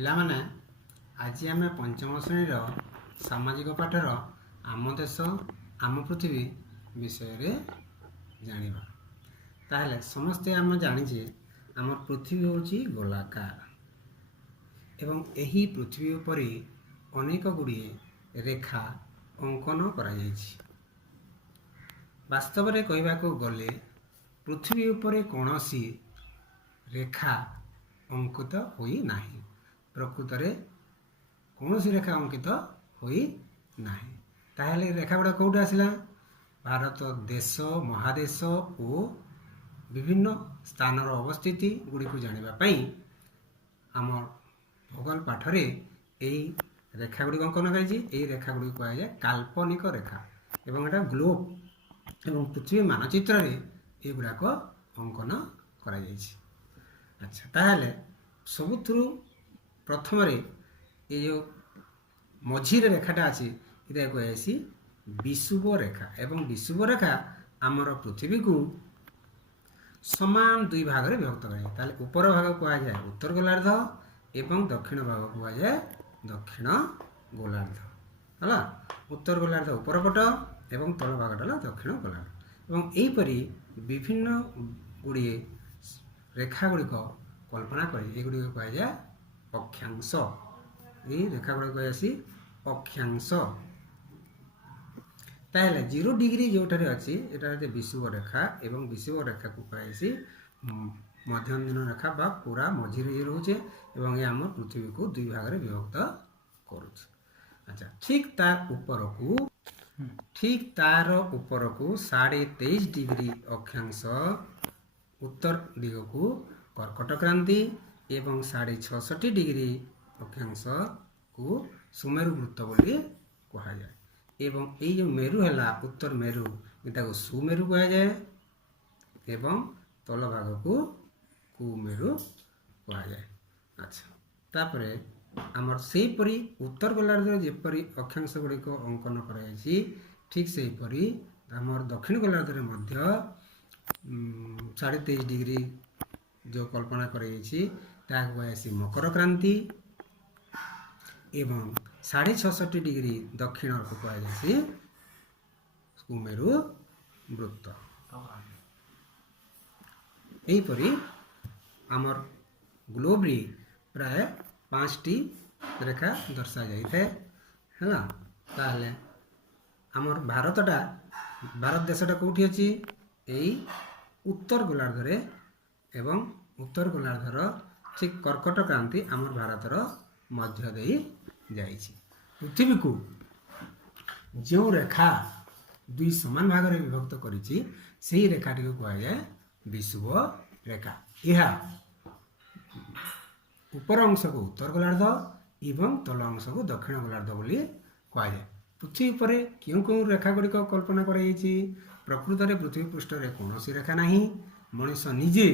ପିଲାମାନେ ଆଜି ଆମେ ପଞ୍ଚମ ଶ୍ରେଣୀର ସାମାଜିକ ପାଠର ଆମ ଦେଶ ଆମ ପୃଥିବୀ ବିଷୟରେ ଜାଣିବା। ତାହେଲେ ସମସ୍ତେ ଆମେ ଜାଣିଛେ ଆମ ପୃଥିବୀ ହେଉଛି ଗୋଲାକାର ଏବଂ ଏହି ପୃଥିବୀ ଉପରେ ଅନେକ ଗୁଡ଼ିଏ ରେଖା ଅଙ୍କନ କରାଯାଇଛି। ବାସ୍ତବରେ କହିବାକୁ ଗଲେ ପୃଥିବୀ ଉପରେ କୌଣସି ରେଖା ଅଙ୍କିତ ହୋଇନାହିଁ। ପ୍ରକୃତରେ କୌଣସି ରେଖା ଅଙ୍କିତ ହୋଇନାହିଁ। ତାହେଲେ ରେଖା ଗୁଡ଼ା କେଉଁଠୁ ଆସିଲା? ଭାରତ ଦେଶ ମହାଦେଶ ଓ ବିଭିନ୍ନ ସ୍ଥାନର ଅବସ୍ଥିତି ଗୁଡ଼ିକୁ ଜାଣିବା ପାଇଁ ଆମ ଭୂଗୋଳ ପାଠରେ ଏହି ରେଖା ଗୁଡ଼ିକ ଅଙ୍କନ କରାଯାଇଛି। ଏହି ରେଖା ଗୁଡ଼ିକୁ କୁହାଯାଏ କାଳ୍ପନିକ ରେଖା ଏବଂ ଏଟା ଗ୍ଲୋବ ଏବଂ ପୃଥିବୀ ମାନଚିତ୍ରରେ ଏଗୁଡ଼ାକ ଅଙ୍କନ କରାଯାଇଛି। ଆଚ୍ଛା, ତାହେଲେ ସବୁଥିରୁ ପ୍ରଥମରେ ଏ ଯେଉଁ ମଝିରେ ରେଖାଟା ଅଛି ଏଇଟା କୁହାଯାଇଛି ବିଷୁବ ରେଖା ଏବଂ ବିଷୁବ ରେଖା ଆମର ପୃଥିବୀକୁ ସମାନ ଦୁଇ ଭାଗରେ ବିଭକ୍ତ କରାଯାଏ। ତାହେଲେ ଉପର ଭାଗ କୁହାଯାଏ ଉତ୍ତର ଗୋଲାର୍ଦ୍ଧ ଏବଂ ଦକ୍ଷିଣ ଭାଗ କୁହାଯାଏ ଦକ୍ଷିଣ ଗୋଲାର୍ଦ୍ଧ। ହେଲା, ଉତ୍ତର ଗୋଲାର୍ଦ୍ଧ ଉପର ପଟ ଏବଂ ତଳ ଭାଗଟା ହେଲା ଦକ୍ଷିଣ ଗୋଲାର୍ଦ୍ଧ। ଏବଂ ଏହିପରି ବିଭିନ୍ନ ଗୁଡ଼ିଏ ରେଖା ଗୁଡ଼ିକ କଳ୍ପନା କରି ଏଗୁଡ଼ିକ କୁହାଯାଏ ଅକ୍ଷାଂଶ। ଏହି ରେଖା ଗୁଡ଼ିକ କୁହାଯାଏ ଅକ୍ଷାଂଶ। ତାହେଲେ 0 ଡିଗ୍ରୀ ଯେଉଁଠାରେ ଅଛି ଏଟା ହେଉଛି ବିଷୁବ ରେଖା ଏବଂ ବିଷୁବ ରେଖାକୁ କୁହାଯାଇଛି ମଧ୍ୟନ୍ଦିନ ରେଖା ବା ପୁରା ମଝିରେ ରହୁଛେ ଏବଂ ଏ ଆମ ପୃଥିବୀକୁ ଦୁଇ ଭାଗରେ ବିଭକ୍ତ କରୁଛି। ଆଚ୍ଛା, ଠିକ୍ ତାର ଉପରକୁ 23.5 ଡିଗ୍ରୀ ଅକ୍ଷାଂଶ ଉତ୍ତର ଦିଗକୁ କର୍କଟ କ୍ରାନ୍ତି ଏବଂ 66.5 ଡିଗ୍ରୀ ଅକ୍ଷାଂଶକୁ ସୁମେରୁ ବୃତ୍ତ ବୋଲି କୁହାଯାଏ। ଏବଂ ଏଇ ଯେଉଁ ମେରୁ ହେଲା ଉତ୍ତର ମେରୁ ଏଟାକୁ ସୁମେରୁ କୁହାଯାଏ ଏବଂ ତଳ ଭାଗକୁ କୁମେରୁ କୁହାଯାଏ। ଆଚ୍ଛା, ତାପରେ ଆମର ସେହିପରି ଉତ୍ତର ଗୋଲାର୍ଦ୍ଧରେ ଯେପରି ଅକ୍ଷାଂଶ ଗୁଡ଼ିକ ଅଙ୍କନ କରାଯାଇଛି ଠିକ୍ ସେହିପରି ଆମର ଦକ୍ଷିଣ ଗୋଲାର୍ଦ୍ଧରେ ମଧ୍ୟ 23.5 ଡିଗ୍ରୀ ଯେଉଁ କଳ୍ପନା କରାଯାଇଛି ତାହାକୁ କୁହାଯାଇଛି ମକର କ୍ରାନ୍ତି ଏବଂ 66.5 ଡିଗ୍ରୀ ଦକ୍ଷିଣକୁ କୁହାଯାଇଛି କୁମେରୁ ବୃତ୍ତ। ଏହିପରି ଆମର ଗ୍ଲୋବରେ ପ୍ରାୟ 5ଟି ରେଖା ଦର୍ଶାଯାଇଥାଏ। ହେଲା, ତାହେଲେ ଆମର ଭାରତ ଦେଶଟା କେଉଁଠି ଅଛି? ଏଇ ଉତ୍ତର ଗୋଲାର୍ଦ୍ଧରେ ଏବଂ ଉତ୍ତର ଗୋଲାର୍ଦ୍ଧର ଠିକ୍ କର୍କଟ କ୍ରାନ୍ତି ଆମର ଭାରତର ମଧ୍ୟ ଦେଇ ଯାଇଛି। ପୃଥିବୀକୁ ଯେଉଁ ରେଖା ଦୁଇ ସମାନ ଭାଗରେ ବିଭକ୍ତ କରିଛି ସେହି ରେଖାଟିକୁ କୁହାଯାଏ ବିଷୁବ ରେଖା। ଏହା ଉପର ଅଂଶକୁ ଉତ୍ତର ଗୋଲାର୍ଦ୍ଧ ଏବଂ ତଳ ଅଂଶକୁ ଦକ୍ଷିଣ ଗୋଲାର୍ଦ୍ଧ ବୋଲି କୁହାଯାଏ। ପୃଥିବୀ ଉପରେ କେଉଁ କେଉଁ ରେଖା ଗୁଡ଼ିକ କଳ୍ପନା କରାଯାଇଛି? ପ୍ରକୃତରେ ପୃଥିବୀ ପୃଷ୍ଠରେ କୌଣସି ରେଖା ନାହିଁ। ମଣିଷ ନିଜେ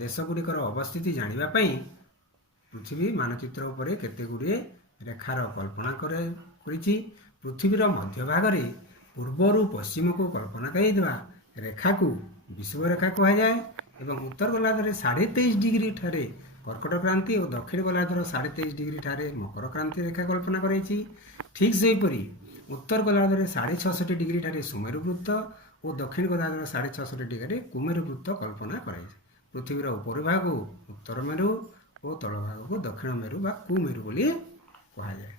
ଦେଶ ଗୁଡ଼ିକର ଅବସ୍ଥିତି ଜାଣିବା ପାଇଁ ପୃଥିବୀ ମାନଚିତ୍ର ଉପରେ କେତେ ଗୁଡ଼ିଏ ରେଖାର କଳ୍ପନା କରିଛି। ପୃଥିବୀର ମଧ୍ୟଭାଗରେ ପୂର୍ବରୁ ପଶ୍ଚିମକୁ କଳ୍ପନା କରାଯାଇଥିବା ରେଖାକୁ ବିଷୁବ ରେଖା କୁହାଯାଏ ଏବଂ ଉତ୍ତର ଗୋଲାର୍ଦ୍ଧରେ 23.5 ଡିଗ୍ରୀ ଠାରେ କର୍କଟ କ୍ରାନ୍ତି ଓ ଦକ୍ଷିଣ ଗୋଲାର୍ଦ୍ଧର 23.5 ଡିଗ୍ରୀ ଠାରେ ମକର କ୍ରାନ୍ତି ରେଖା କଳ୍ପନା କରାଯାଇଛି। ଠିକ୍ ସେହିପରି ଉତ୍ତର ଗୋଲାର୍ଦ୍ଧରେ 66.5 ଡିଗ୍ରୀ ଠାରେ ସୁମେରୁ ବୃତ୍ତ ଓ ଦକ୍ଷିଣ ଗୋଲାର୍ଦ୍ଧର 66.5 ଡିଗ୍ରୀରେ କୁମେରୁ ବୃତ୍ତ କଳ୍ପନା କରାଯାଇଛି। ପୃଥିବୀର ଉପର ଭାଗକୁ ଉତ୍ତର ମେରୁ ଓ ତଳ ଭାଗକୁ ଦକ୍ଷିଣ ମେରୁ ବା କୁମେରୁ ବୋଲି କୁହାଯାଏ।